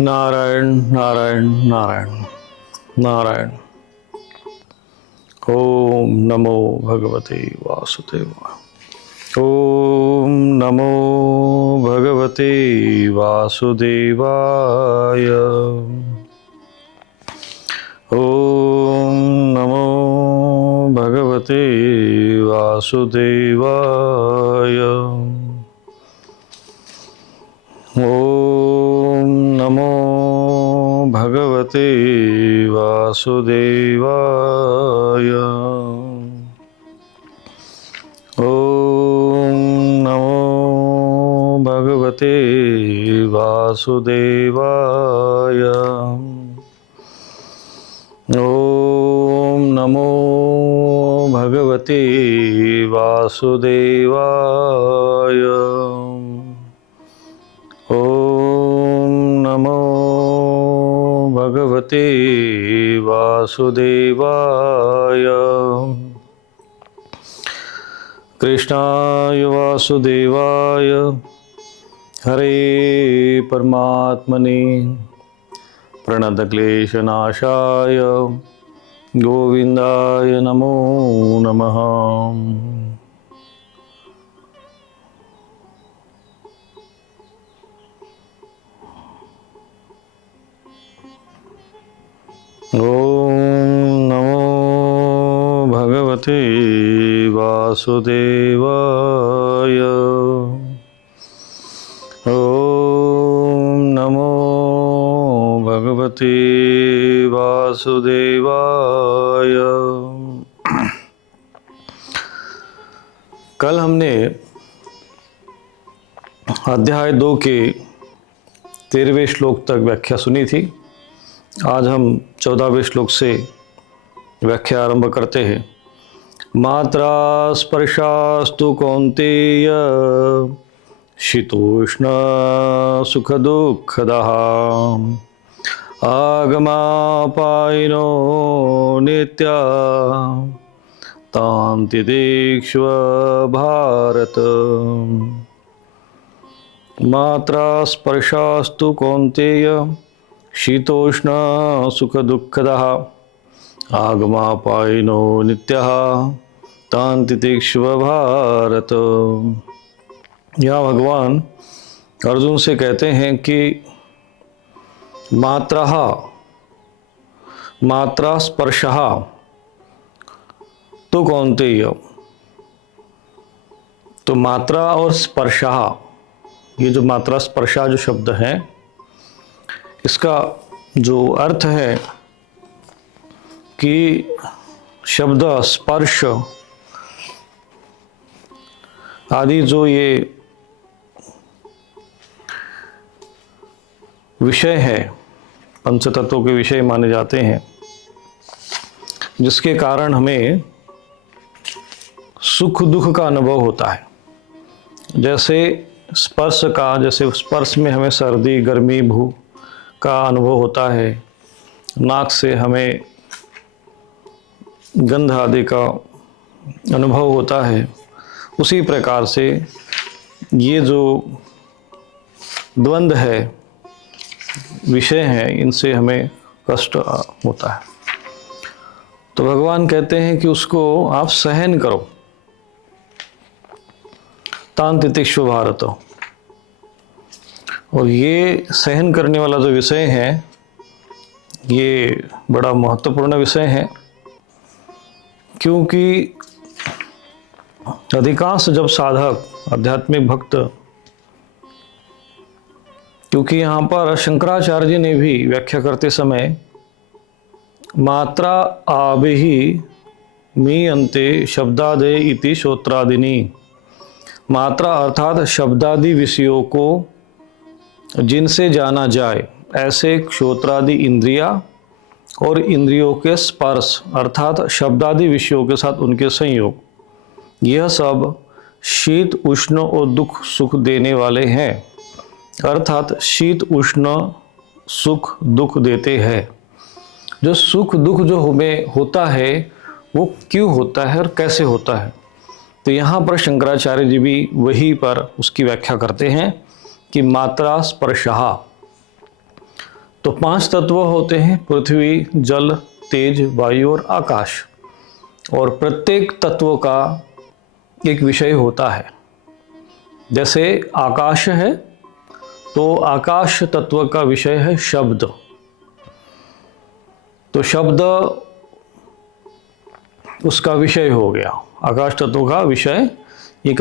नारायण नारायण नारायण नारायण। ओम नमो भगवते वासुदेवाय। ओम नमो भगवते वासुदेवाय। ओम नमो भगवते वासुदेवाय। ओम नमो भगवते वासुदेवाय। ओम नमो भगवते वासुदेवाय। ओम नमो भगवते वासुदेवाय। ओम नमो भगवते वासुदेवाय। कृष्णाय वासुदेवाय हरे परमात्मने प्रणतक्लेशनाशाय गोविंदाय नमो नमः। ओम नमो भगवते वासुदेवाय। ओम नमो भगवते वासुदेवाय। कल हमने अध्याय 2 के 13वें श्लोक तक व्याख्या सुनी थी। आज हम 14वें श्लोक से व्याख्या आरंभ करते हैं। मात्रा स्पर्शास्तु कौन्तेय शीतोष्ण सुख दुःखदः आगमापायिनो नित्या तां तितिक्ष्व भारत। मात्रा स्पर्शास्तु कौन्तेय शीतोष्ण सुख दुःखदः आगमापायिनो नित्यः तां तितिक्ष्व भारत। यहाँ भगवान अर्जुन से कहते हैं कि मात्रा स्पर्शः तो कौन्तेय, तो मात्रा और स्पर्शः, ये जो मात्रा स्पर्शा जो शब्द है इसका जो अर्थ है कि शब्द स्पर्श आदि जो ये विषय है पंचतत्वों के विषय माने जाते हैं, जिसके कारण हमें सुख दुख का अनुभव होता है। जैसे स्पर्श का, जैसे स्पर्श में हमें सर्दी गर्मी भूख का अनुभव होता है, नाक से हमें गंध आदि का अनुभव होता है, उसी प्रकार से ये जो द्वंद्व है, विषय हैं, इनसे हमें कष्ट होता है। तो भगवान कहते हैं कि उसको आप सहन करो। तां तितिक्ष्व भारत। और ये सहन करने वाला जो विषय है ये बड़ा महत्वपूर्ण विषय है, क्योंकि अधिकांश जब साधक आध्यात्मिक भक्त, क्योंकि यहाँ पर शंकराचार्य जी ने भी व्याख्या करते समय मात्रा आभिः मीयन्ते शब्दादे इति श्रोत्रादिनी। मात्रा अर्थात शब्दादि विषयों को जिनसे जाना जाए, ऐसे श्रोत्रादि इंद्रिया और इंद्रियों के स्पर्श अर्थात शब्दादि विषयों के साथ उनके संयोग, यह सब शीत उष्ण और दुख सुख देने वाले हैं। अर्थात शीत उष्ण सुख दुख देते हैं। जो सुख दुख जो हमें होता है वो क्यों होता है और कैसे होता है, तो यहाँ पर शंकराचार्य जी भी वही पर उसकी व्याख्या करते हैं कि मात्रा स्पर्शः तो 5 तत्व होते हैं, पृथ्वी, जल, तेज, वायु और आकाश। और प्रत्येक तत्व का एक विषय होता है। जैसे आकाश है तो आकाश तत्व का विषय है शब्द। तो शब्द उसका विषय हो गया, आकाश तत्व का विषय। ये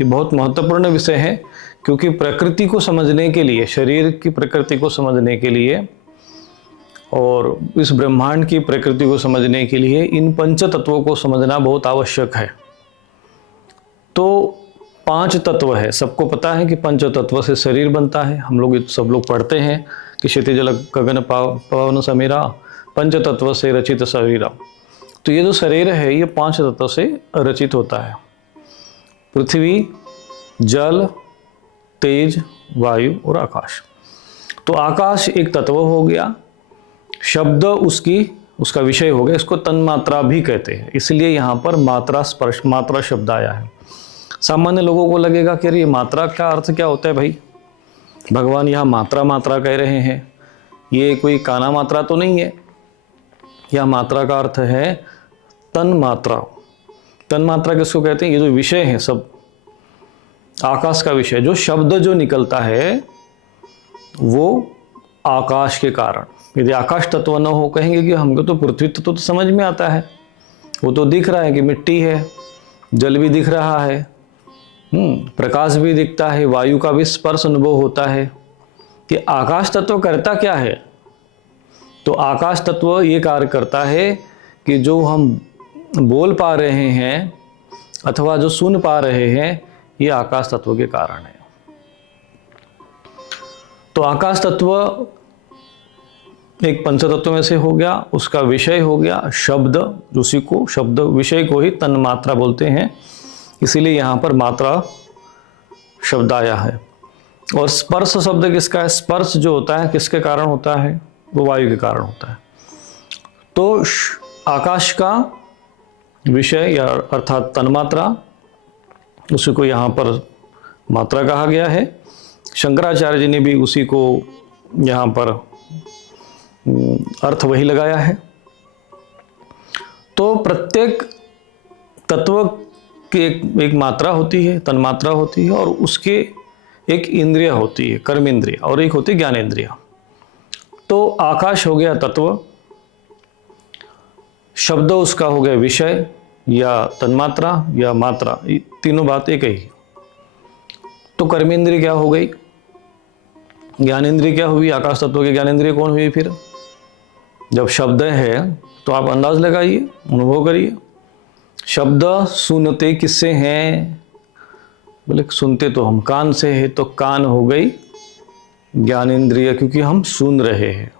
बहुत महत्वपूर्ण विषय है, क्योंकि प्रकृति को समझने के लिए, शरीर की प्रकृति को समझने के लिए और इस ब्रह्मांड की प्रकृति को समझने के लिए इन पंच तत्वों को समझना बहुत आवश्यक है। तो 5 तत्व है, सबको पता है कि पंच तत्व से शरीर बनता है। हम लोग सब लोग पढ़ते हैं कि क्षितिज जल गगन पवन समीरा, पंच तत्व से रचित शरीरा। तो ये जो शरीर है ये 5 तत्व से रचित होता है, पृथ्वी, जल, तेज, वायु और आकाश। तो आकाश एक तत्व हो गया, शब्द उसका विषय हो गया। इसको तन्मात्रा भी कहते हैं, इसलिए यहाँ पर मात्रा स्पर्श मात्रा शब्द आया है। सामान्य लोगों को लगेगा कि अरे ये मात्रा का अर्थ क्या होता है भाई, भगवान यहाँ मात्रा मात्रा कह रहे हैं, ये कोई काना मात्रा तो नहीं है। यह मात्रा का अर्थ है तन्मात्रा। तन्मात्रा किसको कहते हैं? ये जो विषय है सब, आकाश का विषय, जो शब्द जो निकलता है वो आकाश के कारण। यदि आकाश तत्व न हो, कहेंगे कि हमको तो पृथ्वी तत्व तो समझ में आता है, वो तो दिख रहा है कि मिट्टी है, जल भी दिख रहा है, प्रकाश भी दिखता है, वायु का भी स्पर्श अनुभव होता है। कि आकाश तत्व करता क्या है? तो आकाश तत्व ये कार्य करता है कि जो हम बोल पा रहे हैं अथवा जो सुन पा रहे हैं, ये आकाश तत्व के कारण है। तो आकाश तत्व एक पंचतत्व में से हो गया, उसका विषय हो गया शब्द, उसी को शब्द विषय को ही तन्मात्रा बोलते हैं, इसीलिए यहाँ पर मात्रा शब्द आया है। और स्पर्श शब्द किसका है? स्पर्श जो होता है किसके कारण होता है? वो वायु के कारण होता है। तो आकाश का विषय या अर्थात तन्मात्रा, उसी को यहाँ पर मात्रा कहा गया है। शंकराचार्य जी ने भी उसी को यहाँ पर अर्थ वही लगाया है। तो प्रत्येक तत्व की एक मात्रा होती है, तन्मात्रा होती है, और उसके एक इंद्रिय होती है, कर्म इंद्रिय, और एक होती है ज्ञानेंद्रिय। तो आकाश हो गया तत्व, शब्द उसका हो गया विषय या तन्मात्रा या मात्रा, तीनों बात एक ही। तो कर्मेंद्रिय क्या हो गई? ज्ञानेंद्रिय क्या हुई? आकाश तत्व की ज्ञानेंद्रिय कौन हुई? फिर जब शब्द है तो आप अंदाज लगाइए, अनुभव करिए। शब्द सुनते किससे हैं? बोले सुनते तो हम कान से है, तो कान हो गई ज्ञानेंद्रिय, क्योंकि हम सुन रहे हैं।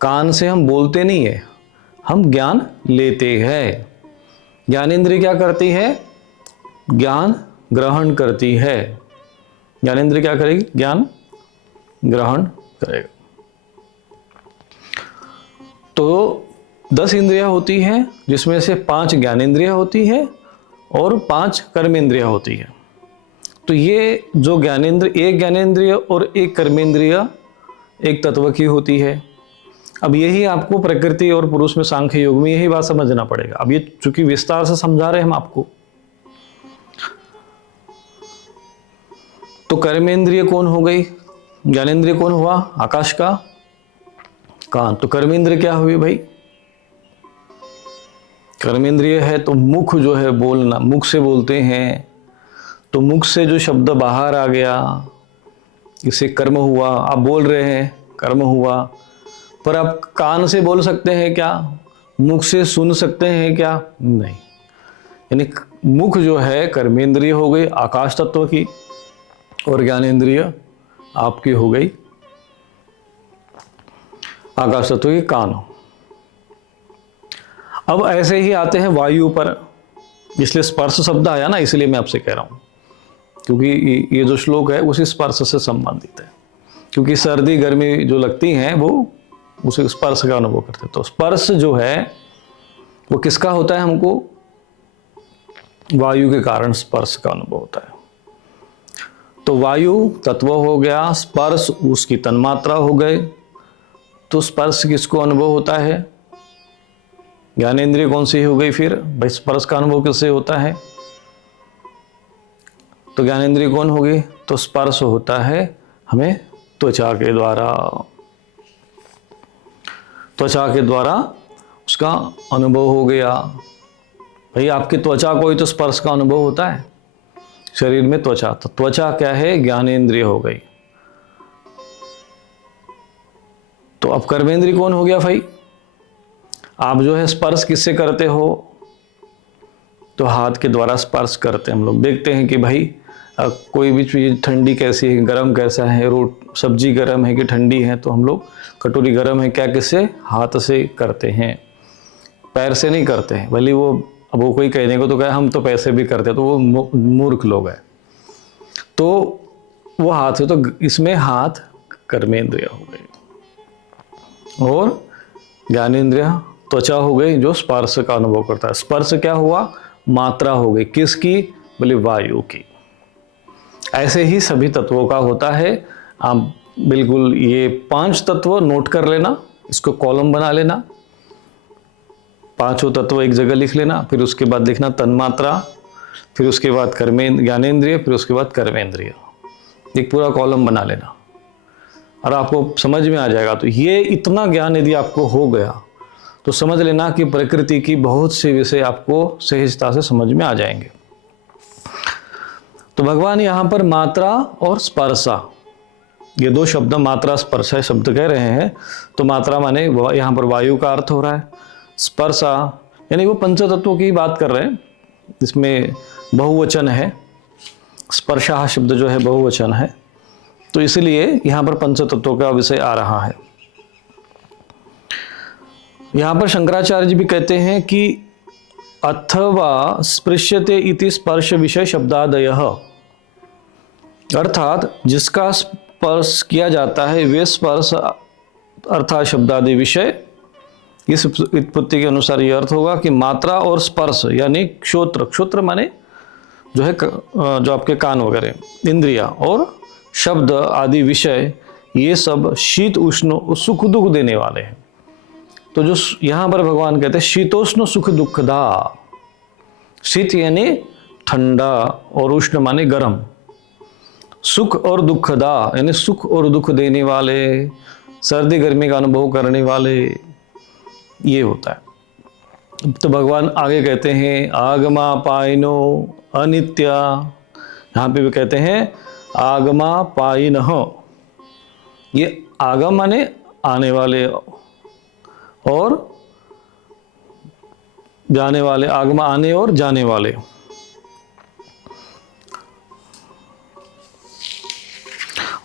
कान से हम बोलते नहीं है, हम ज्ञान लेते हैं। ज्ञानेंद्रिय क्या करती है? ज्ञान ग्रहण करती है। ज्ञानेंद्रिय क्या करेगी? ज्ञान ग्रहण करेगा। तो 10 इंद्रियां होती हैं, जिसमें से 5 ज्ञानेंद्रियां होती है और 5 कर्मेंद्रिय होती है। तो ये जो ज्ञानेंद्रिय, एक ज्ञानेंद्रिय और एक कर्मेंद्रिय एक तत्व की होती है। अब यही आपको प्रकृति और पुरुष में सांख्य योग में यही बात समझना पड़ेगा। अब ये चूंकि विस्तार से समझा रहे हैं हम आपको। तो कर्मेंद्रिय कौन हो गई? ज्ञानेंद्रिय कौन हुआ? आकाश का कान। तो कर्मेंद्रिय क्या हुई भाई? कर्मेंद्रिय है तो मुख जो है बोलना, मुख से बोलते हैं, तो मुख से जो शब्द बाहर आ गया, इसे कर्म हुआ। आप बोल रहे हैं, कर्म हुआ। पर आप कान से बोल सकते हैं क्या? मुख से सुन सकते हैं क्या? नहीं। यानी मुख जो है कर्मेंद्रिय हो गई आकाश तत्व की, और ज्ञानेंद्रिय आपकी हो गई आकाश तत्व की कान। अब ऐसे ही आते हैं वायु पर, इसलिए स्पर्श शब्द आया ना, इसलिए मैं आपसे कह रहा हूं, क्योंकि ये जो श्लोक है उसी स्पर्श से संबंधित है। क्योंकि सर्दी गर्मी जो लगती हैं वो उसे स्पर्श का अनुभव करते हैं। तो स्पर्श जो है वो किसका होता है? हमको वायु के कारण स्पर्श का अनुभव होता है। तो वायु तत्व हो गया, स्पर्श उसकी तन्मात्रा हो गए, तो स्पर्श किसको अनुभव होता है? ज्ञानेंद्रिय कौन सी हो गई फिर? भाई स्पर्श का अनुभव किससे होता है? तो ज्ञानेंद्रिय कौन होगी? तो स्पर्श होता है हमें त्वचा के द्वारा। त्वचा के द्वारा उसका अनुभव हो गया। भाई आपकी त्वचा को ही तो स्पर्श का अनुभव होता है, शरीर में त्वचा। तो त्वचा क्या है? ज्ञानेंद्रिय हो गई। तो अब कर्मेंद्रिय कौन हो गया भाई? आप जो है स्पर्श किससे करते हो? तो हाथ के द्वारा स्पर्श करते हैं हम लोग। देखते हैं कि भाई कोई भी चीज ठंडी कैसी है, गर्म कैसा है, सब्जी गर्म है कि ठंडी है, तो हम लोग कटोरी गर्म है क्या, किससे? हाथ से करते हैं, पैर से नहीं करते हैं। भले वो कोई कहने को तो कहे हम तो पैसे भी करते हैं, तो वो मूर्ख लोग हैं। तो वो हाथ से, तो इसमें हाथ कर्मेंद्रिय हो गई और ज्ञानेंद्रिय त्वचा हो गई जो स्पर्श का अनुभव करता है। स्पर्श क्या हुआ? मात्रा हो गई। किसकी? बोले वायु की। ऐसे ही सभी तत्वों का होता है। आप बिल्कुल ये 5 तत्व नोट कर लेना, इसको कॉलम बना लेना, 5 तत्व एक जगह लिख लेना, फिर उसके बाद लिखना तन्मात्रा, फिर उसके बाद ज्ञानेंद्रिय, फिर उसके बाद कर्मेंद्रिय। एक पूरा कॉलम बना लेना और आपको समझ में आ जाएगा। तो ये इतना ज्ञान यदि आपको हो गया तो समझ लेना कि प्रकृति की बहुत से विषय आपको सहजता से समझ में आ जाएंगे। तो भगवान यहाँ पर मात्रा और स्पर्शा, ये 2 शब्द मात्रा स्पर्शा शब्द कह रहे हैं। तो मात्रा माने यहाँ पर वायु का अर्थ हो रहा है, स्पर्शा यानी वो पंच तत्वों की बात कर रहे हैं, इसमें बहुवचन है, स्पर्शा शब्द जो है बहुवचन है, तो इसलिए यहाँ पर पंच तत्वों का विषय आ रहा है। यहाँ पर शंकराचार्य जी भी कहते हैं कि अथवा स्पृश्यते इति स्पर्श विषय शब्दादयः, अर्थात जिसका स्पर्श किया जाता है वे स्पर्श अर्थात शब्दादि विषय। इस उत्पत्ति के अनुसार यह अर्थ होगा कि मात्रा और स्पर्श यानी क्षोत्र, क्षोत्र माने जो है जो आपके कान वगैरह इंद्रिया, और शब्द आदि विषय, ये सब शीत उष्ण सुख दुख देने वाले हैं। तो जो यहाँ पर भगवान कहते हैं शीतोष्ण सुख दुखदा, शीत यानी ठंडा और उष्ण माने गर्म, सुख और दुखदा यानी सुख और दुख देने वाले, सर्दी गर्मी का अनुभव करने वाले, ये होता है। तो भगवान आगे कहते हैं आगमा पाइनो अनित्या, यहाँ पे भी कहते हैं आगमा पाइनः, ये आगम माने आने वाले और जाने वाले, आगमा आने और जाने वाले।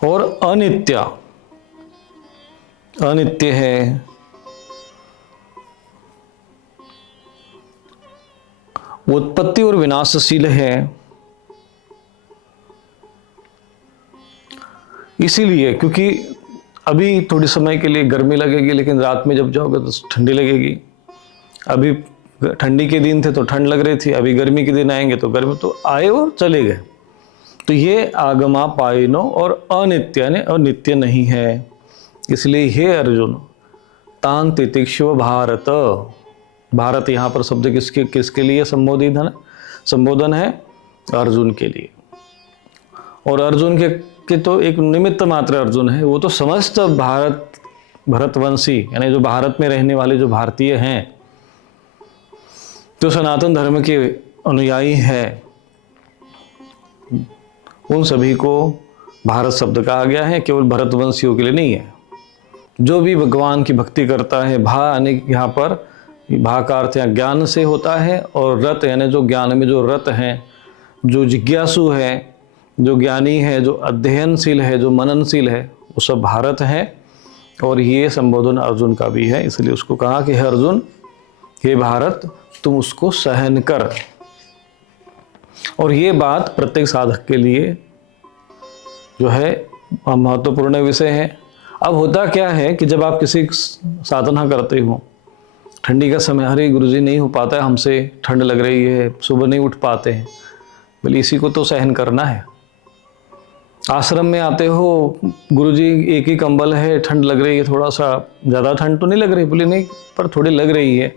और अनित्य, अनित्य है, उत्पत्ति और विनाशशील है। इसीलिए क्योंकि अभी थोड़ी समय के लिए गर्मी लगेगी, लेकिन रात में जब जाओगे तो ठंडी लगेगी। अभी ठंडी के दिन थे तो ठंड लग रही थी, अभी गर्मी के दिन आएंगे तो गर्मी, तो आए और चले गए। तो ये आगमा पाइनो और अनित्य यानी अनित्य नहीं है। इसलिए हे अर्जुन तान तितिक्षु भारत, भारत यहाँ पर शब्द किसके लिए संबोधन है? अर्जुन के लिए। और अर्जुन के तो एक निमित्त मात्र अर्जुन है, वो तो समस्त भरतवंशी यानी जो भारत में रहने वाले जो भारतीय हैं, जो सनातन धर्म के अनुयायी हैं, उन सभी को भारत शब्द कहा गया है, केवल भरतवंशियों के लिए नहीं है। जो भी भगवान की भक्ति करता है, भा यानी यहाँ पर भा का अर्थ यहाँ ज्ञान से होता है, और रत यानी जो ज्ञान में जो रत हैं, जो जिज्ञासु है, जो ज्ञानी है, जो अध्ययनशील है, जो मननशील है, वो सब भारत है। और ये संबोधन अर्जुन का भी है, इसलिए उसको कहा कि हे अर्जुन, हे भारत, तुम उसको सहन कर। और ये बात प्रत्येक साधक के लिए जो है महत्वपूर्ण विषय है। अब होता क्या है कि जब आप किसी साधना करते हो, ठंडी का समय, अरे गुरुजी नहीं हो पाता है हमसे, ठंड लग रही है, सुबह नहीं उठ पाते हैं, बोले इसी को तो सहन करना है। आश्रम में आते हो, गुरुजी एक ही कंबल है, ठंड लग रही है, थोड़ा सा ज़्यादा ठंड तो नहीं लग रही, बोले नहीं पर थोड़ी लग रही है,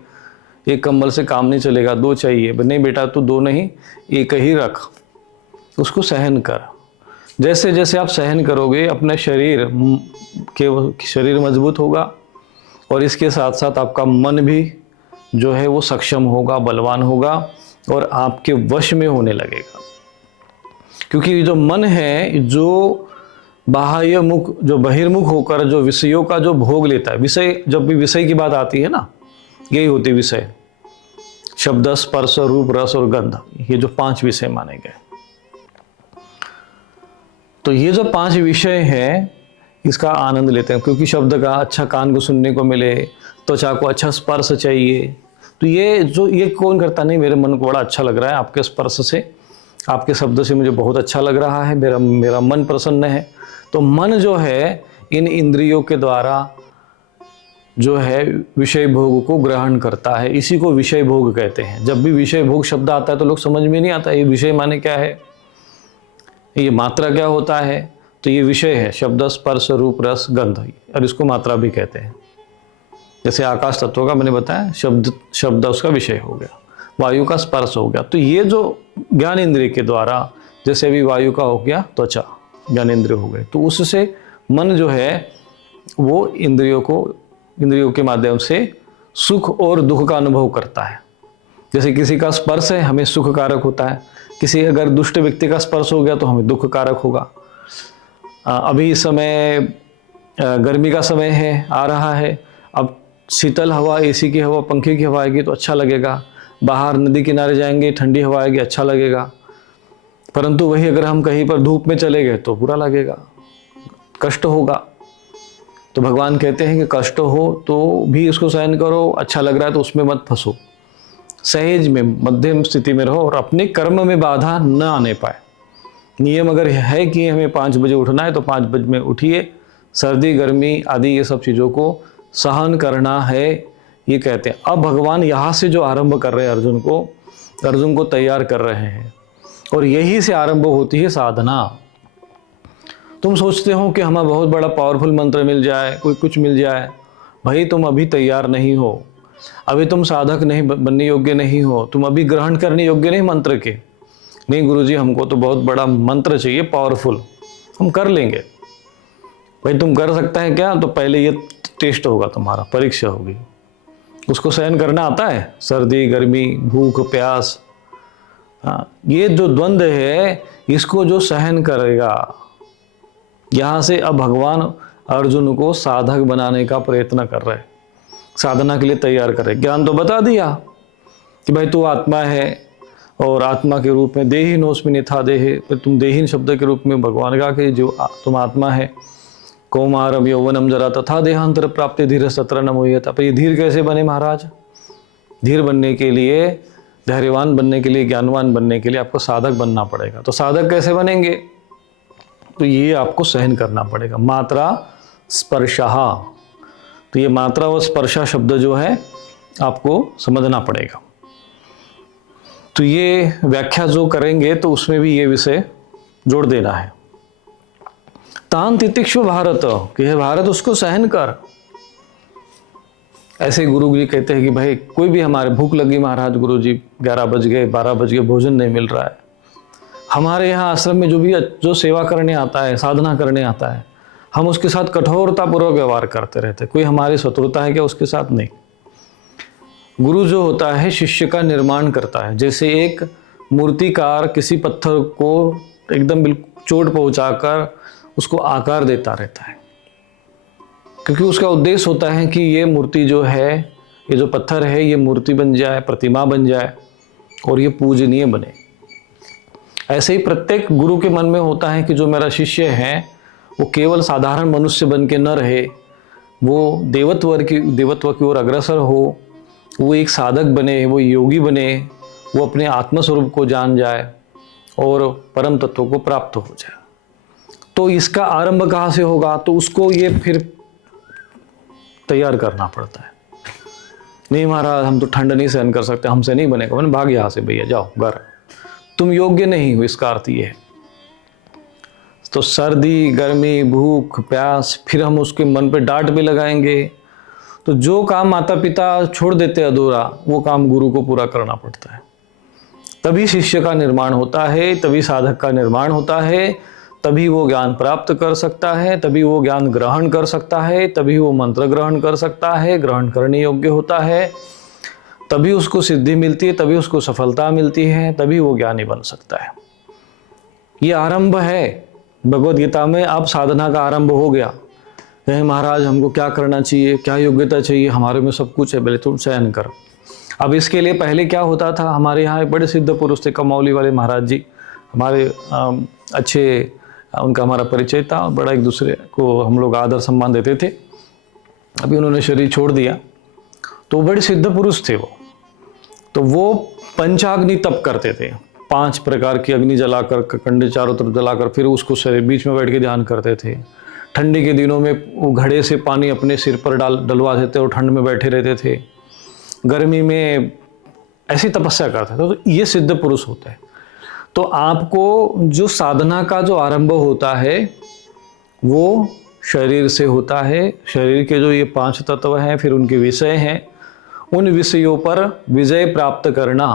एक कंबल से काम नहीं चलेगा, दो चाहिए। नहीं बेटा तू दो नहीं, एक ही रख, उसको सहन कर। जैसे जैसे आप सहन करोगे अपने शरीर मजबूत होगा, और इसके साथ साथ आपका मन भी जो है वो सक्षम होगा, बलवान होगा, और आपके वश में होने लगेगा। क्योंकि जो मन है, जो बाह्य मुख, जो बहिर्मुख होकर जो विषयों का जो भोग लेता है, विषय, जब भी विषय की बात आती है ना, यही होती विषय, शब्द, स्पर्श, रूप, रस और गंध, ये जो 5 विषय माने गए। तो ये जो 5 विषय हैं, इसका आनंद लेते हैं, क्योंकि शब्द का अच्छा कान को सुनने को मिले, त्वचा को अच्छा स्पर्श चाहिए। तो ये कौन करता नहीं, मेरे मन को बड़ा अच्छा लग रहा है आपके स्पर्श से, आपके शब्द से मुझे बहुत अच्छा लग रहा है, मेरा मन प्रसन्न है। तो मन जो है इन इंद्रियों के द्वारा जो है विषय भोग को ग्रहण करता है, इसी को विषय भोग कहते हैं। जब भी विषय भोग शब्द आता है तो लोग समझ में नहीं आता ये विषय माने क्या है, ये मात्रा क्या होता है। तो ये विषय है शब्द, स्पर्श, रूप, रस, गंध, और इसको मात्रा भी कहते हैं। जैसे आकाश तत्व का मैंने बताया, शब्द उसका विषय हो गया, वायु का स्पर्श हो गया। तो ये जो ज्ञान इंद्रिय के द्वारा, जैसे अभी वायु का हो गया त्वचा, ज्ञान इंद्रिय हो गए, तो उससे मन जो है वो इंद्रियों के माध्यम से सुख और दुख का अनुभव करता है। जैसे किसी का स्पर्श है, हमें सुख कारक होता है, किसी अगर दुष्ट व्यक्ति का स्पर्श हो गया तो हमें दुख कारक होगा। अभी इस समय गर्मी का समय है, आ रहा है, अब शीतल हवा, एसी की हवा, पंखे की हवा आएगी तो अच्छा लगेगा। बाहर नदी किनारे जाएंगे, ठंडी हवा आएगी, अच्छा लगेगा। परंतु वही अगर हम कहीं पर धूप में चले गए तो बुरा लगेगा, कष्ट होगा। तो भगवान कहते हैं कि कष्ट हो तो भी उसको सहन करो, अच्छा लग रहा है तो उसमें मत फंसो, सहज में मध्यम स्थिति में रहो, और अपने कर्म में बाधा न आने पाए। नियम अगर है कि हमें 5 बजे उठना है तो 5 बजे में उठिए, सर्दी गर्मी आदि ये सब चीज़ों को सहन करना है, ये कहते हैं। अब भगवान यहाँ से जो आरंभ कर रहे हैं अर्जुन को तैयार कर रहे हैं, और यही से आरंभ होती है साधना। तुम सोचते हो कि हमें बहुत बड़ा पावरफुल मंत्र मिल जाए, कोई कुछ मिल जाए, भाई तुम अभी तैयार नहीं हो, अभी तुम साधक नहीं बनने योग्य नहीं हो, तुम अभी ग्रहण करने योग्य नहीं मंत्र के। नहीं गुरुजी, हमको तो बहुत बड़ा मंत्र चाहिए, पावरफुल, हम कर लेंगे। भाई तुम कर सकता है क्या, तो पहले ये टेस्ट होगा, तुम्हारा परीक्षा होगी, उसको सहन करना आता है, सर्दी गर्मी, भूख प्यास, ये जो द्वंद्व है इसको जो सहन करेगा, यहाँ से अब भगवान अर्जुन को साधक बनाने का प्रयत्न कर रहे, साधना के लिए तैयार कर रहे। ज्ञान तो बता दिया कि भाई तू आत्मा है, और आत्मा के रूप में देहिनोऽस्मि यथा देहे, फिर तुम देहीन शब्द के रूप में भगवान का कि जो तुम आत्मा है, कौमारम यौवनम जरा तथा देहांतर प्राप्ति धीर सत्र न मोह्यता। पर ये धीर कैसे बने महाराज? धीर बनने के लिए, धैर्यवान बनने के लिए, ज्ञानवान बनने के लिए आपको साधक बनना पड़ेगा। तो साधक कैसे बनेंगे? तो ये आपको सहन करना पड़ेगा। मात्रा स्पर्शहा, तो ये मात्रा और स्पर्शा शब्द जो है आपको समझना पड़ेगा। तो ये व्याख्या जो करेंगे तो उसमें भी ये विषय जोड़ देना है। तान तितिक्षु भारत, कि है भारत उसको सहन कर। ऐसे गुरु जी कहते हैं कि भाई कोई भी हमारे भूख लगी महाराज, गुरु जी 11 बज गए 12 बज गए, भोजन नहीं मिल रहा है। हमारे यहाँ आश्रम में जो सेवा करने आता है, साधना करने आता है, हम उसके साथ कठोरतापूर्वक व्यवहार करते रहते। कोई हमारी शत्रुता है क्या उसके साथ? नहीं। गुरु जो होता है शिष्य का निर्माण करता है। जैसे एक मूर्तिकार किसी पत्थर को एकदम बिल्कुल चोट पहुंचाकर उसको आकार देता रहता है, क्योंकि उसका उद्देश्य होता है कि ये मूर्ति जो है, ये जो पत्थर है, ये मूर्ति बन जाए, प्रतिमा बन जाए और ये पूजनीय बने। ऐसे ही प्रत्येक गुरु के मन में होता है कि जो मेरा शिष्य है वो केवल साधारण मनुष्य बन के न रहे, वो देवत्व की ओर अग्रसर हो, वो एक साधक बने, वो योगी बने, वो अपने आत्मस्वरूप को जान जाए और परम तत्व को प्राप्त हो जाए। तो इसका आरंभ कहाँ से होगा? तो उसको ये फिर तैयार करना पड़ता है। नहीं महाराज हम तो ठंड नहीं सहन कर सकते, हमसे नहीं बनेगा। मैंने भाग यहाँ से भैया, जाओ घर, तुम योग्य नहीं हो, इसका अर्थ ये है। तो सर्दी, गर्मी, भूख, प्यास, फिर हम उसके मन पे डांट भी लगाएंगे। तो जो काम माता पिता छोड़ देते अधूरा, वो काम गुरु को पूरा करना पड़ता है। तभी शिष्य का निर्माण होता है, तभी साधक का निर्माण होता है, तभी वो ज्ञान प्राप्त कर सकता है, तभी वो ज्ञान ग्रहण कर सकता है, तभी वो मंत्र ग्रहण कर सकता है, ग्रहण करने योग्य होता है, तभी उसको सिद्धि मिलती है, तभी उसको सफलता मिलती है, तभी वो ज्ञानी बन सकता है। ये आरंभ है भगवद गीता में। अब साधना का आरंभ हो गया। कहे महाराज हमको क्या करना चाहिए, क्या योग्यता चाहिए, हमारे में सब कुछ है, पहले तुम चयन कर। अब इसके लिए पहले क्या होता था, हमारे यहाँ एक बड़े सिद्ध पुरुष थे, कमौली वाले महाराज जी, हमारे अच्छे, उनका हमारा परिचय था, बड़ा एक दूसरे को हम लोग आदर सम्मान देते थे। अभी उन्होंने शरीर छोड़ दिया। तो बड़े सिद्ध पुरुष थे वो। तो वो पंचाग्नि तप करते थे, 5 प्रकार की अग्नि जलाकर, कंडे चारों तरफ जलाकर, फिर उसको शरीर बीच में बैठ के ध्यान करते थे। ठंडी के दिनों में वो घड़े से पानी अपने सिर पर डलवा देते और ठंड में बैठे रहते थे। गर्मी में ऐसी तपस्या करते थे। तो ये सिद्ध पुरुष होते हैं। तो आपको जो साधना का जो आरंभ होता है वो शरीर से होता है। शरीर के जो ये 5 तत्व हैं, फिर उनके विषय हैं, उन विषयों पर विजय प्राप्त करना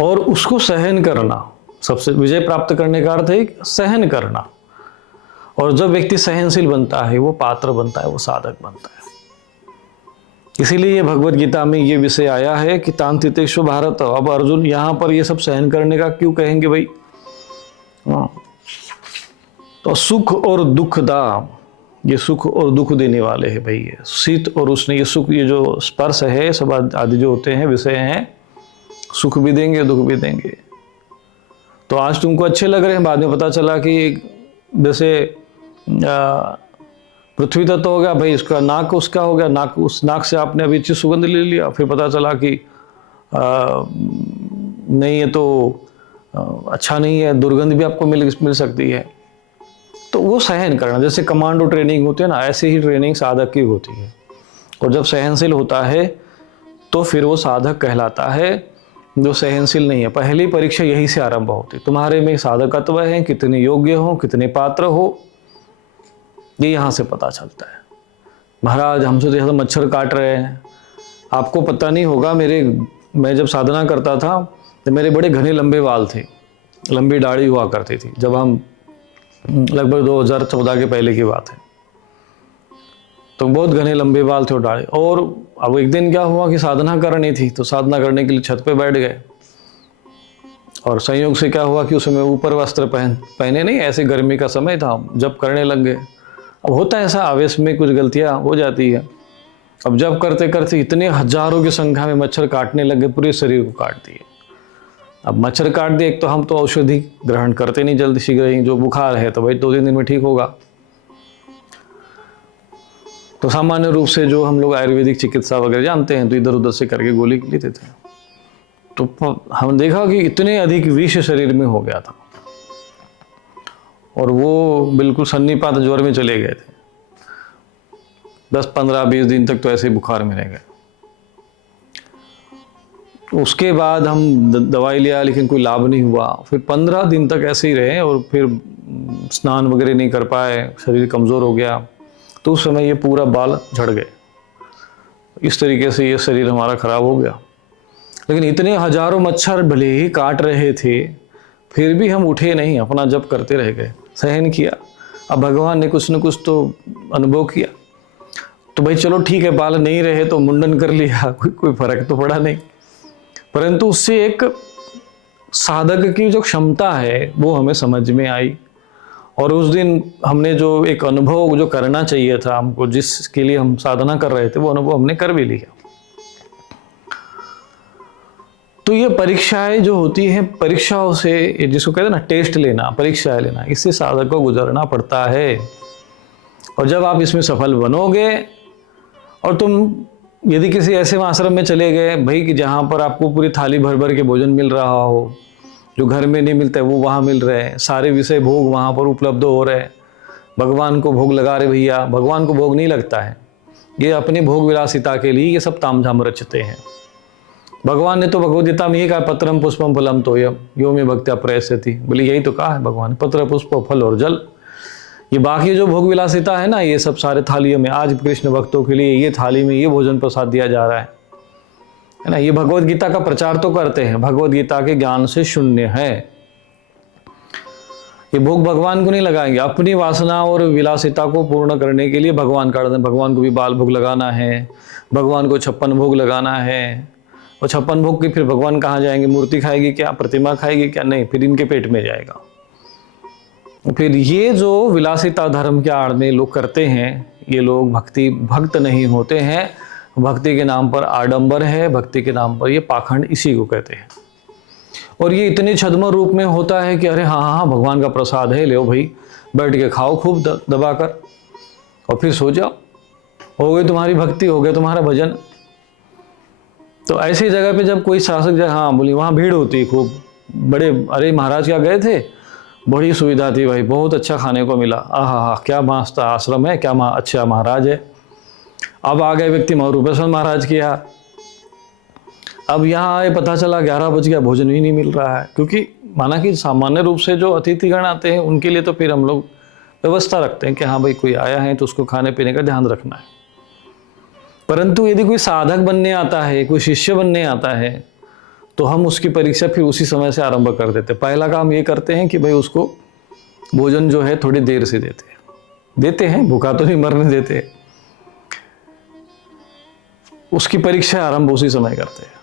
और उसको सहन करना। सबसे विजय प्राप्त करने का अर्थ है सहन करना। और जब व्यक्ति सहनशील बनता है, वो पात्र बनता है, वो साधक बनता है। इसीलिए ये भगवद गीता में ये विषय आया है कि तांतितेषु भारत। अब अर्जुन यहाँ पर ये सब सहन करने का क्यों कहेंगे भाई? तो सुख और दुखदा, ये सुख और दुख देने वाले हैं भाई। ये शीत और उष्ण, ये सुख, ये जो स्पर्श है, सब आदि जो होते हैं विषय हैं, सुख भी देंगे, दुख भी देंगे। तो आज तुमको अच्छे लग रहे हैं, बाद में पता चला कि जैसे पृथ्वी तत्व हो गया भाई, इसका नाक उसका हो गया, नाक, उस नाक से आपने अभी अच्छी सुगंध ले लिया, फिर पता चला कि नहीं, ये तो अच्छा नहीं है, दुर्गंध भी आपको मिल सकती है। तो वो सहन करना, जैसे कमांडो ट्रेनिंग होती है ना, ऐसी ही ट्रेनिंग साधक की होती है। और जब सहनशील होता है तो फिर वो साधक कहलाता है। जो सहनशील नहीं है, पहली परीक्षा यही से आरंभ होती है। तुम्हारे में साधकत्व है, कितने योग्य हो, कितने पात्र हो, ये यहाँ से पता चलता है। महाराज हमसे तो मच्छर काट रहे हैं, आपको पता नहीं होगा, मैं जब साधना करता था तो मेरे बड़े घने लंबे बाल थे, लंबी दाढ़ी हुआ करती थी। जब हम लगभग 2014 के पहले की बात है, तो बहुत घने लंबे बाल थे और दाढ़ी। और अब एक दिन क्या हुआ कि साधना करनी थी, तो साधना करने के लिए छत पे बैठ गए। और संयोग से क्या हुआ कि उस समय ऊपर वस्त्र पहने नहीं, ऐसे गर्मी का समय था, जब करने लग गए। अब होता है ऐसा, आवेश में कुछ गलतियां हो जाती है। अब जब करते करते इतने हजारों की संख्या में मच्छर काटने लगे, पूरे शरीर को काट दिए। अब मच्छर काट दिए, एक तो हम तो औषधि ग्रहण करते नहीं जल्दी शीघ्र ही, जो बुखार है तो भाई 2-3 दिन में ठीक होगा। तो सामान्य रूप से जो हम लोग आयुर्वेदिक चिकित्सा वगैरह जानते हैं, तो इधर उधर से करके गोली लेते थे। तो हम देखा कि इतने अधिक विष शरीर में हो गया था, और वो बिल्कुल सन्नीपात ज्वर में चले गए थे। 10, 15, 20 दिन तक तो ऐसे बुखार में रह गए। उसके बाद हम दवाई लिया, लेकिन कोई लाभ नहीं हुआ। फिर 15 दिन तक ऐसे ही रहे, और फिर स्नान वगैरह नहीं कर पाए, शरीर कमज़ोर हो गया। तो उस समय ये पूरा बाल झड़ गए। इस तरीके से ये शरीर हमारा खराब हो गया। लेकिन इतने हजारों मच्छर भले ही काट रहे थे, फिर भी हम उठे नहीं, अपना जप करते रह गए, सहन किया। अब भगवान ने कुछ न कुछ तो अनुभव किया, तो भाई चलो ठीक है, बाल नहीं रहे तो मुंडन कर लिया, कोई फर्क तो पड़ा नहीं। परंतु उससे एक साधक की जो क्षमता है वो हमें समझ में आई। और उस दिन हमने जो एक अनुभव जो करना चाहिए था हमको, जिसके लिए हम साधना कर रहे थे, वो अनुभव हमने कर भी लिया। तो ये परीक्षाएं जो होती हैं, परीक्षाओं से, जिसको कहते हैं ना टेस्ट लेना, परीक्षाएं लेना, इससे साधक को गुजरना पड़ता है। और जब आप इसमें सफल बनोगे, और तुम यदि किसी ऐसे आश्रम में चले गए भाई कि जहाँ पर आपको पूरी थाली भर भर के भोजन मिल रहा हो, जो घर में नहीं मिलता है वो वहाँ मिल रहे हैं, सारे विषय भोग वहाँ पर उपलब्ध हो रहे हैं, भगवान को भोग लगा रहे भैया, भगवान को भोग नहीं लगता है, ये अपनी भोग विलासिता के लिए ये सब तामझाम रचते हैं। भगवान ने तो भगवद गीता में ये कहा, पत्रम पुष्पम फलम तोयम यो में भक्त्या प्रयस्यति। बोले यही तो कहा है भगवान, पत्र पुष्प फल और जल। ये बाकी जो भोग विलासिता है ना, ये सब सारे थालियों में, आज कृष्ण भक्तों के लिए ये थाली में ये भोजन प्रसाद दिया जा रहा है ना। ये भगवद गीता का प्रचार तो करते हैं, भगवद गीता के ज्ञान से शून्य है। ये भोग भगवान को नहीं लगाएंगे, अपनी वासना और विलासिता को पूर्ण करने के लिए भगवान का, भगवान को भी बाल भोग लगाना है, भगवान को 56 भोग लगाना है। और 56 भोग की फिर भगवान कहाँ जाएंगे? मूर्ति खाएगी क्या? प्रतिमा खाएगी क्या? नहीं, फिर इनके पेट में जाएगा। फिर ये जो विलासिता धर्म के आड़ में लोग करते हैं, ये लोग भक्त नहीं होते हैं। भक्ति के नाम पर आडंबर है, भक्ति के नाम पर ये पाखंड, इसी को कहते हैं। और ये इतने छद्म रूप में होता है कि अरे हाँ हाँ भगवान का प्रसाद है, ले भाई बैठ के खाओ खूब दबाकर और फिर सो जाओ, हो गई तुम्हारी भक्ति, हो गया तुम्हारा भजन। तो ऐसी जगह पे जब कोई शासक जगह, हाँ बोली वहाँ भीड़ होती खूब, बड़े, अरे महाराज क्या गए थे, बड़ी सुविधा थी भाई, बहुत अच्छा खाने को मिला, आहा क्या मस्त आश्रम है, क्या अच्छा महाराज है। अब आ गए व्यक्ति रूपेश्वर महाराज के यहाँ, अब यहाँ आए पता चला 11 बज गया, भोजन ही नहीं मिल रहा है। क्योंकि माना कि सामान्य रूप से जो अतिथिगण आते हैं उनके लिए तो फिर हम लोग व्यवस्था रखते हैं कि हाँ भाई कोई आया है तो उसको खाने पीने का ध्यान रखना है। परंतु यदि कोई साधक बनने आता है, कोई शिष्य बनने आता है, तो हम उसकी परीक्षा फिर उसी समय से आरंभ कर देते। पहला काम ये करते हैं कि भाई उसको भोजन जो है थोड़ी देर से देते हैं, भूखा तो नहीं मरने देते, उसकी परीक्षा आरंभ उसी समय करते हैं।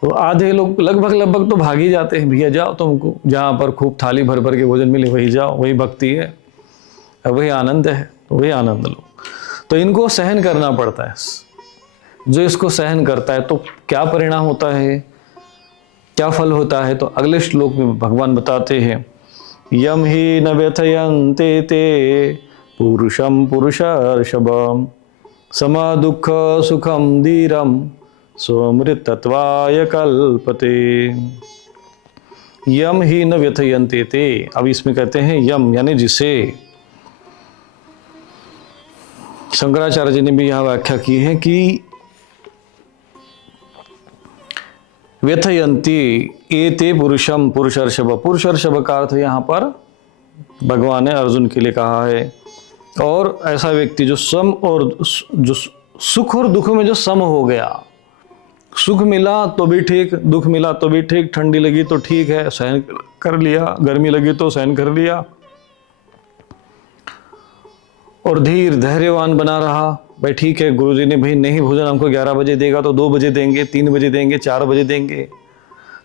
तो आधे लोग लगभग तो भाग ही जाते हैं, भैया जाओ, तुमको जहाँ पर खूब थाली भर भर के भोजन मिले वही जाओ, वही भक्ति है, वही आनंद है, तो वही आनंद लो। तो इनको सहन करना पड़ता है। जो इसको सहन करता है तो क्या परिणाम होता है, क्या फल होता है, तो अगले श्लोक में भगवान बताते हैं, यम ही न व्यथयन्ते ते पुरुषम पुरुषर्षभम समा दुख सुखम धीरम स्वमृतत्वाय कल्पते। यम ही न व्यथयन्ते ते, अब इसमें कहते हैं यम यानी जिसे। शंकराचार्य जी ने भी यह व्याख्या की है कि व्यथयन्ति एते पुरुषम पुरुषर्षभ, पुरुषर्षभ का अर्थ यहाँ पर भगवान ने अर्जुन के लिए कहा है। और ऐसा व्यक्ति जो सम और जो सुख और दुख में जो सम हो गया, सुख मिला तो भी ठीक, दुख मिला तो भी ठीक, ठंडी लगी तो ठीक है सहन कर लिया, गर्मी लगी तो सहन कर लिया, और धैर्यवान बना रहा। भाई ठीक है, गुरुजी ने भाई नहीं भोजन हमको 11 बजे देगा तो 2 बजे देंगे, 3 बजे देंगे, 4 बजे देंगे,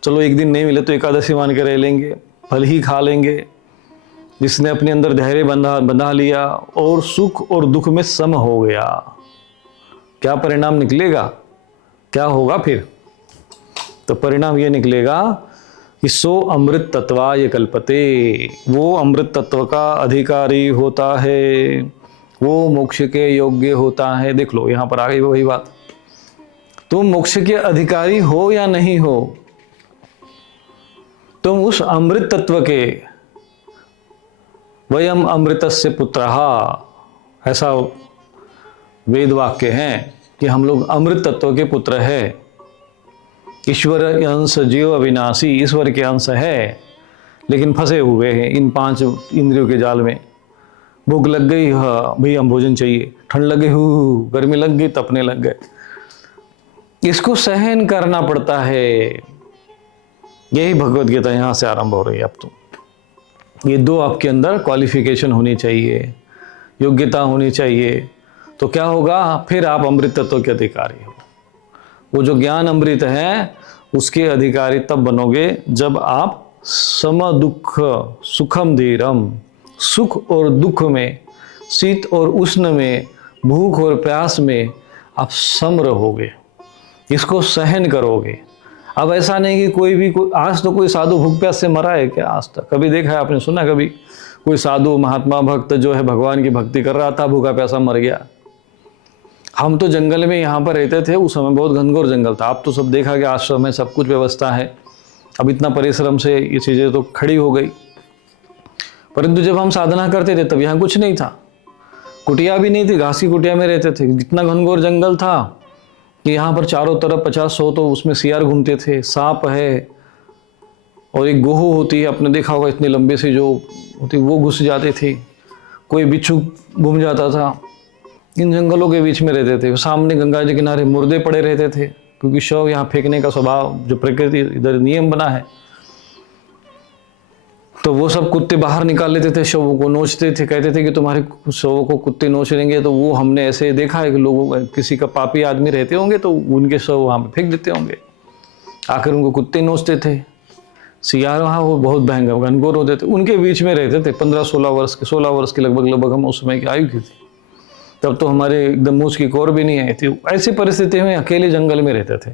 चलो एक दिन नहीं मिले तो एकादशी मान के रह लेंगे, फल ही खा लेंगे। जिसने अपने अंदर धैर्य बंधा लिया और सुख और दुख में सम हो गया, क्या परिणाम निकलेगा, क्या होगा फिर? तो परिणाम ये निकलेगा कि सो अमृत तत्वाय कल्पते, वो अमृत तत्व का अधिकारी होता है, वो मोक्ष के योग्य होता है। देख लो यहां पर आ गई वही बात, तुम मोक्ष के अधिकारी हो या नहीं हो, तुम उस अमृत तत्व के, वयम अमृतस्य पुत्रः, ऐसा वेद वाक्य है कि हम लोग अमृत तत्व के पुत्र है। ईश्वर अंश जीव अविनाशी, ईश्वर के अंश है, लेकिन फंसे हुए हैं इन 5 इंद्रियों के जाल में। भूख लग गई, हाँ भाई हम भोजन चाहिए, ठंड लग गई, गर्मी लग गई, तपने लग गए, इसको सहन करना पड़ता है। यही भगवद गीता यहाँ से आरंभ हो रही है। अब तो ये 2 आपके अंदर क्वालिफिकेशन होनी चाहिए, योग्यता होनी चाहिए, तो क्या होगा, फिर आप अमृत तत्व के अधिकारी हो। वो जो ज्ञान अमृत है उसके अधिकारी तब बनोगे जब आप सम दुख सुखम धीरम, सुख और दुख में, शीत और उष्ण में, भूख और प्यास में आप सम रहोगे, इसको सहन करोगे। अब ऐसा नहीं कि आज तो कोई साधु भूख प्यास से मरा है क्या? आज तक कभी देखा है आपने, सुना कभी कोई साधु महात्मा भक्त जो है भगवान की भक्ति कर रहा था, भूखा प्यासा मर गया? हम तो जंगल में यहाँ पर रहते थे, उस समय बहुत घनघोर जंगल था। अब तो सब देखा कि आश्रम में सब कुछ व्यवस्था है, अब इतना परिश्रम से ये चीज़ें तो खड़ी हो गई। परंतु जब हम साधना करते थे तब यहाँ कुछ नहीं था, कुटिया भी नहीं थी, घास की कुटिया में रहते थे, इतना घनघोर जंगल था, कि यहाँ पर चारों तरफ 50-100 तो उसमें सियार घूमते थे, सांप है, और एक गोहू होती है, आपने देखा होगा इतने लंबे से जो होती, वो घुस जाते थे, कोई बिच्छू घूम जाता था। इन जंगलों के बीच में रहते थे। सामने गंगा जी किनारे मुर्दे पड़े रहते थे, क्योंकि शव यहाँ फेंकने का स्वभाव जो प्रकृति इधर नियम बना है, तो वो सब कुत्ते बाहर निकाल लेते थे, शवों को नोचते थे, कहते थे कि तुम्हारे शवों को कुत्ते नोच लेंगे। तो वो हमने ऐसे देखा है कि लोगों, किसी का पापी आदमी रहते होंगे तो उनके शव वहाँ पे फेंक देते होंगे, आखिर उनको कुत्ते नोचते थे। सियार वहाँ वो बहुत भयंकर घनघोर होते थे, उनके बीच में रहते थे। 15-16 वर्ष के, 16 वर्ष के लगभग हम उस समय की आयु की थी, तब तो हमारे एकदम मूछ की कोर भी नहीं आई थी। ऐसी परिस्थिति में अकेले जंगल में रहते थे,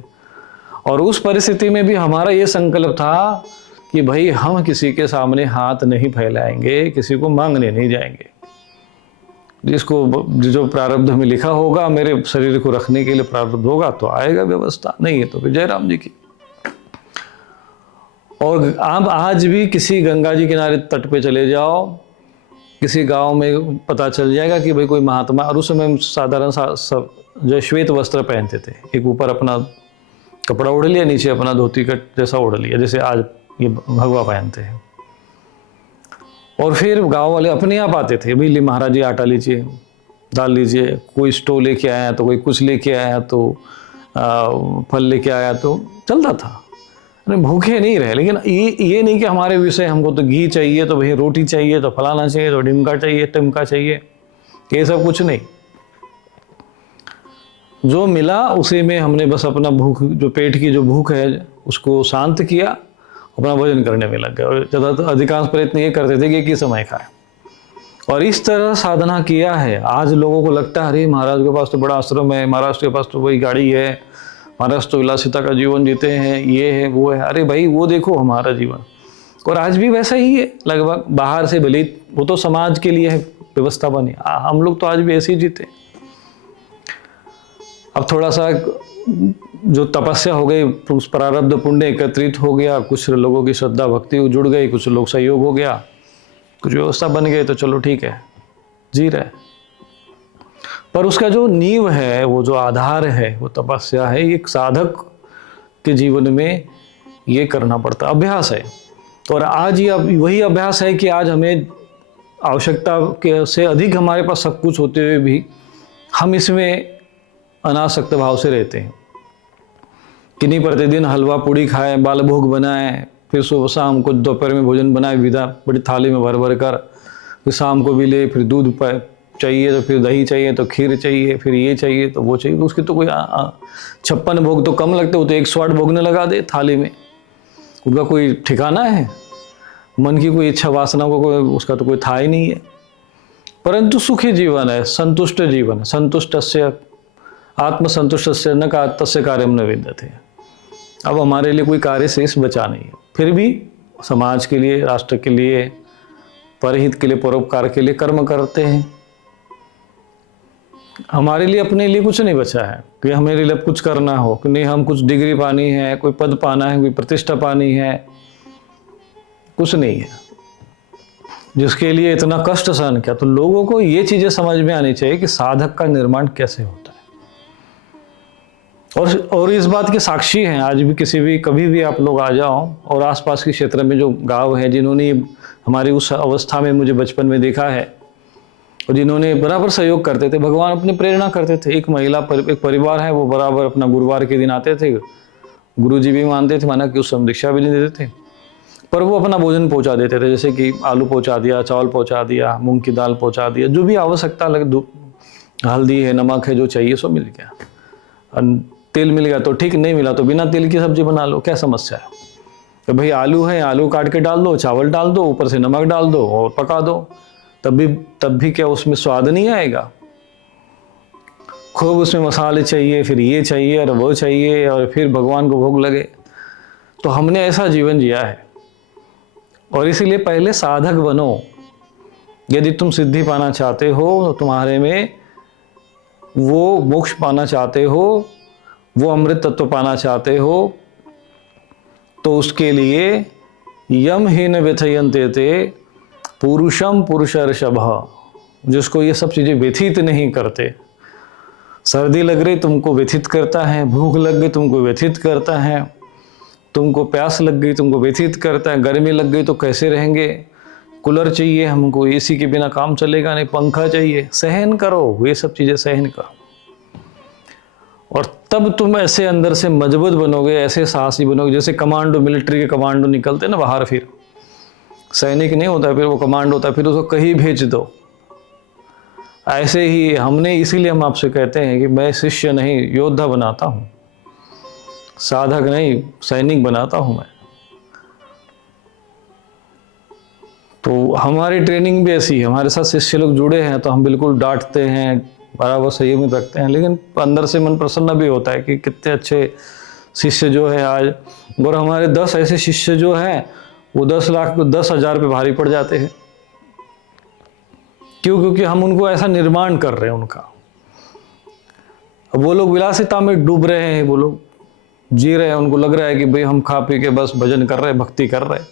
और उस परिस्थिति में भी हमारा ये संकल्प था कि भाई हम किसी के सामने हाथ नहीं फैलाएंगे, किसी को मांगने नहीं जाएंगे। जिसको जो प्रारब्ध में लिखा होगा, मेरे शरीर को रखने के लिए प्रारब्ध होगा तो आएगा व्यवस्था, नहीं है तो फिर जयराम जी की। और आप आज भी किसी गंगा जी किनारे तट पे चले जाओ, किसी गांव में पता चल जाएगा कि भाई कोई महात्मा, और उस समय साधारण सब जो श्वेत वस्त्र पहनते थे, एक ऊपर अपना कपड़ा ओढ़ लिया, नीचे अपना धोती का जैसा ओढ़ लिया, जैसे आज ये भगवा पहनते हैं। और फिर गांव वाले अपने आप आते थे, भाई ले महाराज जी आटा लीजिए, दाल लीजिए, कोई स्टोव लेके आया तो कोई कुछ लेके आया, तो फल लेके आया, तो चलता था। अरे भूखे नहीं रहे, लेकिन ये नहीं कि हमारे विषय, हमको तो घी चाहिए, तो भाई रोटी चाहिए, तो फलाना चाहिए, तो ढिमका चाहिए, टिमका चाहिए, ये सब कुछ नहीं। जो मिला उसी में हमने बस अपना भूख, जो पेट की जो भूख है उसको शांत किया, अपना भोजन करने में लग गए। और ज़्यादातर अधिकांश प्रयत्न ये करते थे कि एक ही समय खाए, और इस तरह साधना किया है। आज लोगों को लगता है अरे महाराज के पास तो बड़ा आश्रम है, महाराज के पास तो वही गाड़ी है, महाराज तो विलासिता का जीवन जीते हैं, ये है वो है। अरे भाई वो देखो हमारा जीवन, और आज भी वैसा ही है लगभग। बाहर से भले वो तो समाज के लिए है व्यवस्था बनी, हम लोग तो आज भी ऐसे ही जीते। अब थोड़ा सा जो तपस्या हो गई, उस प्रारब्ध पुण्य एकत्रित हो गया, कुछ लोगों की श्रद्धा भक्ति जुड़ गई, कुछ लोग सहयोग हो गया, कुछ व्यवस्था बन गई, तो चलो ठीक है, जी रहे। पर उसका जो नींव है, वो जो आधार है, वो तपस्या है। एक साधक के जीवन में ये करना पड़ता, अभ्यास है। और आज ये वही अभ्यास है कि आज हमें आवश्यकता के से अधिक हमारे पास सब कुछ होते हुए भी हम इसमें अनासक्त भाव से रहते हैं कि नहीं, प्रतिदिन हलवा पूड़ी खाए, बाल भोग बनाए, फिर सुबह शाम को दोपहर में भोजन बनाए, विधा बड़ी थाली में भर भर कर, फिर शाम को भी ले, फिर दूध चाहिए तो फिर दही चाहिए तो खीर चाहिए, फिर ये चाहिए तो वो चाहिए। उसकी तो कोई 56 भोग तो कम लगते, वो तो 108 भोगने लगा दे थाली में। उनका कोई ठिकाना है? मन की कोई इच्छा वासना को कोई, उसका तो कोई था ही नहीं है। परंतु सुखी जीवन है, संतुष्ट जीवन है। संतुष्टस्य आत्मसंतुष्टस्य न का तस्य कार्यम न विद्यते। अब हमारे लिए कोई कार्य शेष बचा नहीं है, फिर भी समाज के लिए, राष्ट्र के लिए, परहित के लिए, परोपकार के लिए कर्म करते हैं। हमारे लिए अपने लिए कुछ नहीं बचा है कि हमारे लिए कुछ करना हो, कि नहीं हम कुछ डिग्री पानी है, कोई पद पाना है, कोई प्रतिष्ठा पानी है, कुछ नहीं है जिसके लिए इतना कष्ट सहन किया। तो लोगों को ये चीजें समझ में आनी चाहिए कि साधक का निर्माण कैसे होता है। और इस बात के साक्षी हैं आज भी, किसी भी कभी भी आप लोग आ जाओ और आसपास के क्षेत्र में जो गांव है, जिन्होंने हमारी उस अवस्था में मुझे बचपन में देखा है और जिन्होंने बराबर सहयोग करते थे, भगवान अपनी प्रेरणा करते थे। एक एक परिवार है, वो बराबर अपना गुरुवार के दिन आते थे, गुरुजी भी मानते थे, माना कि उस समय दीक्षा भी नहीं देते थे, पर वो अपना भोजन पहुंचा देते थे। जैसे कि आलू पहुंचा दिया, चावल पहुंचा दिया, मूंग की दाल पहुंचा दिया, जो भी आवश्यकता लगे, हल्दी है, नमक है, जो चाहिए सो मिल गया। तेल मिल गया तो ठीक, नहीं मिला तो बिना तेल की सब्जी बना लो, क्या समस्या है। तो भाई आलू है, आलू काट के डाल दो, चावल डाल दो, ऊपर से नमक डाल दो और पका दो, तब भी क्या उसमें स्वाद नहीं आएगा। खूब उसमें मसाले चाहिए, फिर ये चाहिए और वो चाहिए, और फिर भगवान को भोग लगे। तो हमने ऐसा जीवन जिया है, और इसीलिए पहले साधक बनो। यदि तुम सिद्धि पाना चाहते हो, तुम्हारे में वो मोक्ष पाना चाहते हो, वो अमृत तत्व पाना चाहते हो, तो उसके लिए यम ही न व्यथयन्ते ते पुरुषम पुरुषर्षभ, जिसको ये सब चीज़ें व्यथित नहीं करते, सर्दी लग रही तुमको व्यथित करता है, भूख लग गई तुमको व्यथित करता है, तुमको प्यास लग गई तुमको व्यथित करता है, गर्मी लग गई तो कैसे रहेंगे, कूलर चाहिए हमको, एसी के बिना काम चलेगा नहीं, पंखा चाहिए, सहन करो, ये सब चीज़ें सहन करो। और तब तुम ऐसे अंदर से मजबूत बनोगे, ऐसे साहसी बनोगे, जैसे कमांडो, मिलिट्री के कमांडो निकलते ना बाहर, फिर सैनिक नहीं होता, फिर वो कमांडो होता, फिर उसको कहीं भेज दो। ऐसे ही हमने, इसीलिए हम आपसे कहते हैं कि मैं शिष्य नहीं योद्धा बनाता हूँ, साधक नहीं सैनिक बनाता हूँ मैं। तो हमारी ट्रेनिंग भी ऐसी है, हमारे साथ शिष्य लोग जुड़े हैं तो हम बिल्कुल डांटते हैं, बराबर संयम में रखते हैं, लेकिन अंदर से मन प्रसन्न भी होता है कि कितने अच्छे शिष्य जो है आज। और हमारे 10 ऐसे शिष्य जो हैं वो 10,00,000 पे भारी पड़ जाते हैं। क्यों? क्योंकि हम उनको ऐसा निर्माण कर रहे हैं उनका। अब वो लोग विलासिता में डूब रहे हैं, वो लोग जी रहे हैं, उनको लग रहा है कि भाई हम खा पी के बस भजन कर रहे हैं, भक्ति कर रहे हैं।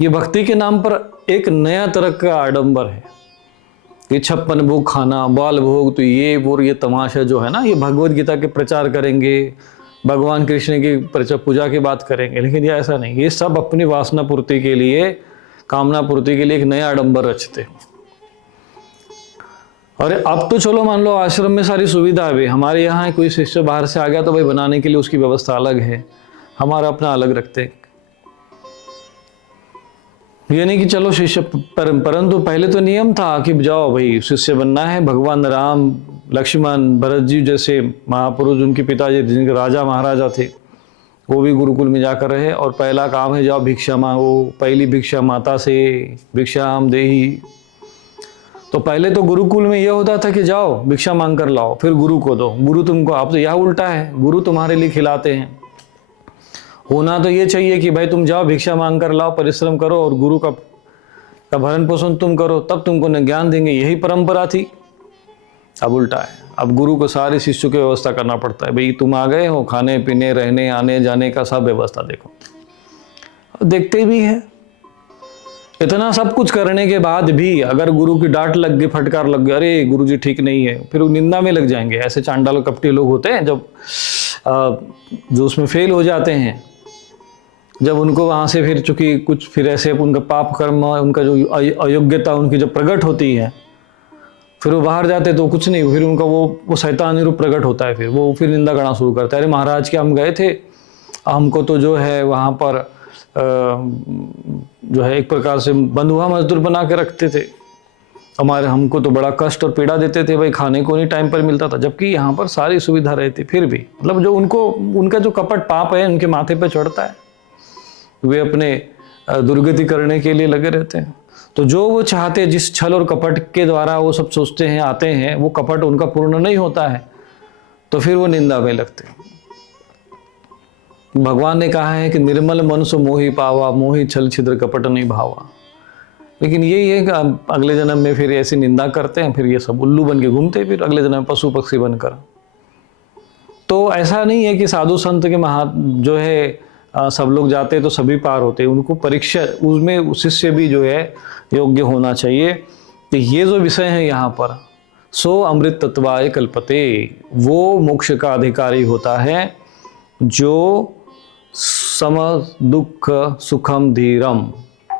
ये भक्ति के नाम पर एक नया तरह का आडंबर है, ये 56 भोग खाना, बाल भोग, तो ये और ये तमाशा जो है ना, ये भगवत गीता के प्रचार करेंगे, भगवान कृष्ण की पूजा की बात करेंगे, लेकिन ये ऐसा नहीं, ये सब अपनी वासना पूर्ति के लिए, कामना पूर्ति के लिए एक नया आडंबर रचते हैं। अरे अब तो चलो मान लो आश्रम में सारी सुविधा है, हमारे यहाँ कोई शिष्य बाहर से आ गया तो भाई बनाने के लिए उसकी व्यवस्था अलग है, हमारा अपना अलग रखते हैं। ये नहीं कि चलो शिष्य, परंतु पहले तो नियम था कि जाओ भाई शिष्य बनना है, भगवान राम, लक्ष्मण, भरत जी जैसे महापुरुष, उनके पिताजी जिनके राजा महाराजा थे, वो भी गुरुकुल में जाकर रहे, और पहला काम है जाओ भिक्षा मांगो, पहली भिक्षा माता से, भिक्षाम देही। तो पहले तो गुरुकुल में यह होता था कि जाओ भिक्षा मांग कर लाओ, फिर गुरु को दो, गुरु तुमको, आप तो यह उल्टा है, गुरु तुम्हारे लिए खिलाते हैं। होना तो ये चाहिए कि भाई तुम जाओ भिक्षा मांग कर लाओ, परिश्रम करो और गुरु का भरण पोषण तुम करो, तब तुमको न ज्ञान देंगे, यही परंपरा थी। अब उल्टा है, अब गुरु को सारे शिष्यों की व्यवस्था करना पड़ता है, भाई तुम आ गए हो, खाने पीने रहने आने जाने का सब व्यवस्था देखो। देखते भी है, इतना सब कुछ करने के बाद भी अगर गुरु की डांट लग गई, फटकार लग गई, अरे गुरु जी ठीक नहीं है, फिर वो निंदा में लग जाएंगे। ऐसे चांडाल कपटी लोग होते हैं जब जो उसमें फेल हो जाते हैं, जब उनको वहां से फिर चूंकि कुछ फिर ऐसे उनका पाप कर्म, उनका जो अयोग्यता उनकी जब प्रकट होती है, फिर वो बाहर जाते तो कुछ नहीं, फिर उनका वो शैतानी रूप प्रकट होता है, फिर वो फिर निंदा करना शुरू करता है। अरे महाराज के हम गए थे, हमको तो जो है वहाँ पर जो है एक प्रकार से बंधुआ मजदूर बना के रखते थे, हमको तो बड़ा कष्ट और पीड़ा देते थे, भाई खाने को नहीं टाइम पर मिलता था, जबकि यहाँ पर सारी सुविधा रहती, फिर भी मतलब जो उनका जो कपट पाप है उनके माथे पे चढ़ता है, वे अपने दुर्गति करने के लिए लगे रहते हैं। तो जो वो चाहते हैं, जिस छल और कपट के द्वारा वो सब सोचते हैं, आते हैं, वो कपट उनका पूर्ण नहीं होता है, तो फिर वो निंदा में लगते हैं। भगवान ने कहा है कि निर्मल मन सो मोहि पावा, मोहि छल छिद्र कपट नहीं भावा। लेकिन यही है कि अगले जन्म में फिर ऐसी निंदा करते हैं, फिर ये सब उल्लू बन के घूमते हैं, फिर अगले जन्म में पशु पक्षी बनकर। तो ऐसा नहीं है कि साधु संत के जो है सब लोग जाते हैं तो सभी पार होते हैं, उनको परीक्षा, उसमें शिष्य भी जो है योग्य होना चाहिए। तो ये जो विषय है यहाँ पर, सो अमृत तत्वाय कल्पते, वो मोक्ष का अधिकारी होता है जो सम दुख सुखम धीरम,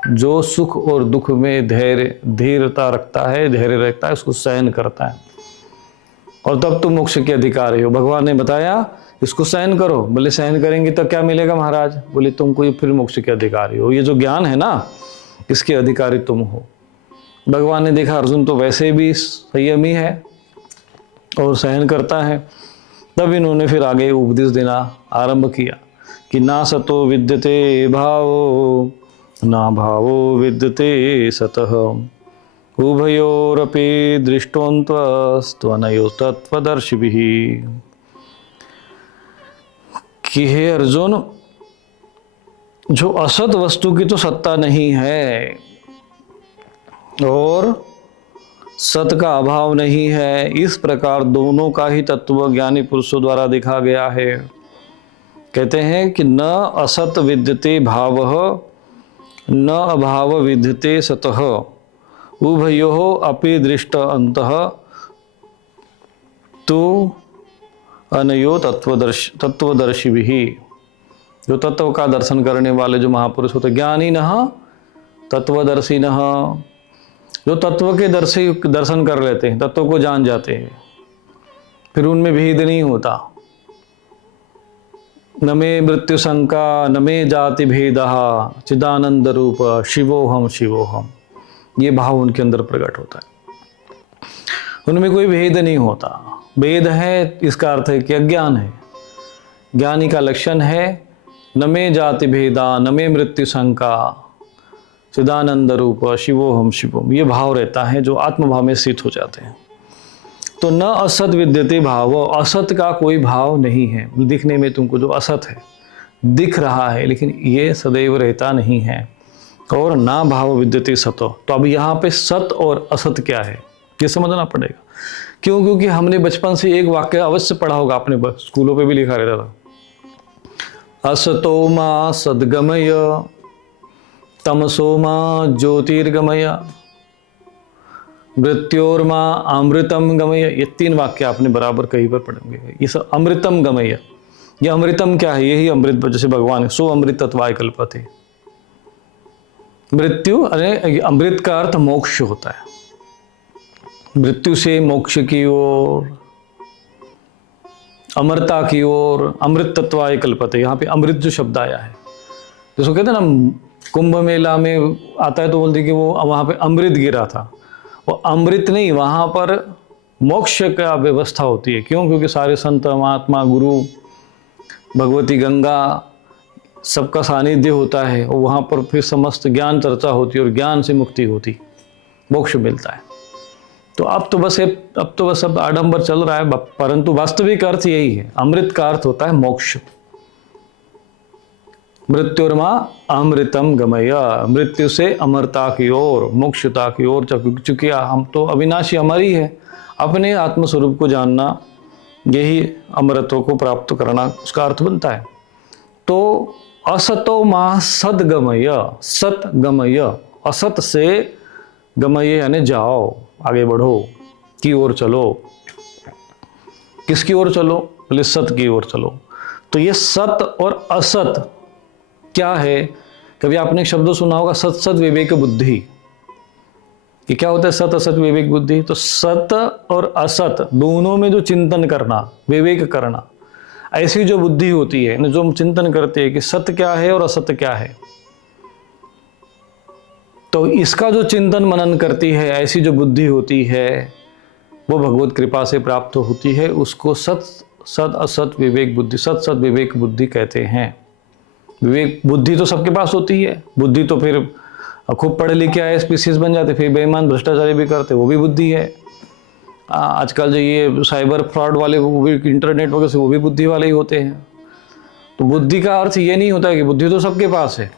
जो सुख और दुख में धीरता रखता है, धैर्य रखता है, उसको सहन करता है, और तब तुम मोक्ष के अधिकारी हो। भगवान ने बताया इसको सहन करो, बोले सहन करेंगे तो क्या मिलेगा महाराज? बोले तुमको फिर मोक्ष के अधिकारी हो, ये जो ज्ञान है ना इसके अधिकारी तुम हो। भगवान ने देखा अर्जुन तो वैसे भी संयमी है और सहन करता है, तब इन्होंने फिर आगे उपदेश देना आरंभ किया कि ना सतो विद्यते भावो ना भावो विद्यते सतः, उभयोरपि दृष्टोन्त्वनयो तत्त्वदर्शिभिः। कि हे अर्जुन, जो असत वस्तु की तो सत्ता नहीं है और सत का अभाव नहीं है, इस प्रकार दोनों का ही तत्व ज्ञानी पुरुषों द्वारा देखा गया है। कहते हैं कि न असत विद्यते भावः न अभाव विद्यते सतः, उभयोः अपि दृष्ट अंतः। तो अनयो तत्वदर्शी भी, जो तत्व का दर्शन करने वाले जो महापुरुष होते, ज्ञानी न तत्वदर्शी न, जो तत्व के दर्शन कर लेते हैं, तत्व को जान जाते हैं, फिर उनमें भेद नहीं होता। न मे मृत्यु शंका न मे जाति भेदः चिदानंद रूप शिवोहम शिवोहम, ये भाव उनके अंदर प्रकट होता है। उनमें कोई भेद नहीं होता। भेद है इसका अर्थ है कि अज्ञान है। ज्ञानी का लक्षण है न मे जाति भेदा न मे मृत्यु शंका चिदानंद रूप शिवोहम शिवोहम, ये भाव रहता है जो आत्मभाव में स्थित हो जाते हैं। तो न असत विद्यते भाव, असत का कोई भाव नहीं है। दिखने में तुमको जो असत है दिख रहा है, लेकिन ये सदैव रहता नहीं है। और ना भाव विद्यते सतो, तो अब यहाँ पे सत और असत क्या है ये समझना पड़ेगा। क्यों? क्योंकि हमने बचपन से एक वाक्य अवश्य पढ़ा होगा, आपने स्कूलों पे भी लिखा रहता था, असतो मा सद्गमय तमसो मा ज्योतिर्गमय मृत्योर्मा अमृतम गमय। ये 3 वाक्य आपने बराबर कहीं पर पढ़ेंगे। ये सब अमृतम गमय, ये अमृतम क्या है? यही अमृत, जैसे भगवान है सो अमृतत्वाय कल्पते। मृत्यु अरे अमृत का अर्थ मोक्ष होता है, मृत्यु से मोक्ष की ओर, अमरता की ओर, अमृत तत्वाय कल्पते। यहाँ पे अमृत जो शब्द आया है, जिसको कहते हैं ना कुंभ मेला में आता है तो बोलते कि वो वहां पे अमृत गिरा था। वो अमृत नहीं, वहां पर मोक्ष का व्यवस्था होती है। क्यों? क्योंकि सारे संत महात्मा गुरु भगवती गंगा सबका सानिध्य होता है, और वहां पर फिर समस्त ज्ञान चर्चा होती है और ज्ञान से मुक्ति होती, मोक्ष मिलता है। तो अब तो बस सब आडंबर चल रहा है, परंतु वास्तविक अर्थ यही है। अमृत का अर्थ होता है मोक्ष। मृत्युर्मा अमृतम गमय, मृत्यु से अमरता की ओर, मोक्षता की ओर। चूंकि हम तो अविनाशी अमर ही है, अपने आत्मस्वरूप को जानना, यही अमरत्व को प्राप्त करना उसका अर्थ बनता है। तो असतो मा सद्गमय, सतगमय, असत से गमय यानी जाओ, आगे बढ़ो, की ओर चलो। किसकी ओर चलो? बोले सत की ओर चलो। तो ये सत और असत क्या है? कभी आपने एक शब्द सुना होगा, सत सत विवेक बुद्धि। ये क्या होता है सत असत विवेक बुद्धि? तो सत और असत दोनों में जो चिंतन करना, विवेक करना, ऐसी जो बुद्धि होती है, जो हम चिंतन करते हैं कि सत्य क्या है और असत्य क्या है, तो इसका जो चिंतन मनन करती है, ऐसी जो बुद्धि होती है, वो भगवत कृपा से प्राप्त होती है। उसको सत असत विवेक बुद्धि, सत सत विवेक बुद्धि कहते हैं। विवेक बुद्धि तो सबके पास होती है। बुद्धि तो फिर खूब पढ़े लिखे आईएएस पीसीएस बन जाते, फिर बेईमान भ्रष्टाचारी भी करते, वो भी बुद्धि है। आजकल जो ये साइबर फ्रॉड वाले, वो भी इंटरनेट वगैरह से, वो भी बुद्धि वाले ही होते हैं। तो बुद्धि का अर्थ ये नहीं होता है कि बुद्धि तो सबके पास है,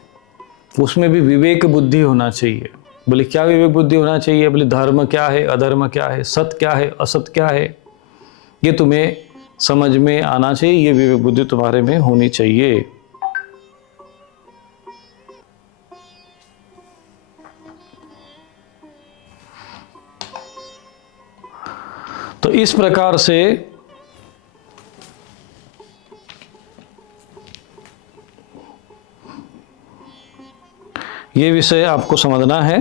उसमें भी विवेक बुद्धि होना चाहिए। बोले क्या विवेक बुद्धि होना चाहिए? बोले धर्म क्या है, अधर्म क्या है, सत्य क्या है, असत्य क्या है, ये तुम्हें समझ में आना चाहिए। ये विवेक बुद्धि तुम्हारे में होनी चाहिए। तो इस प्रकार से ये विषय आपको समझना है।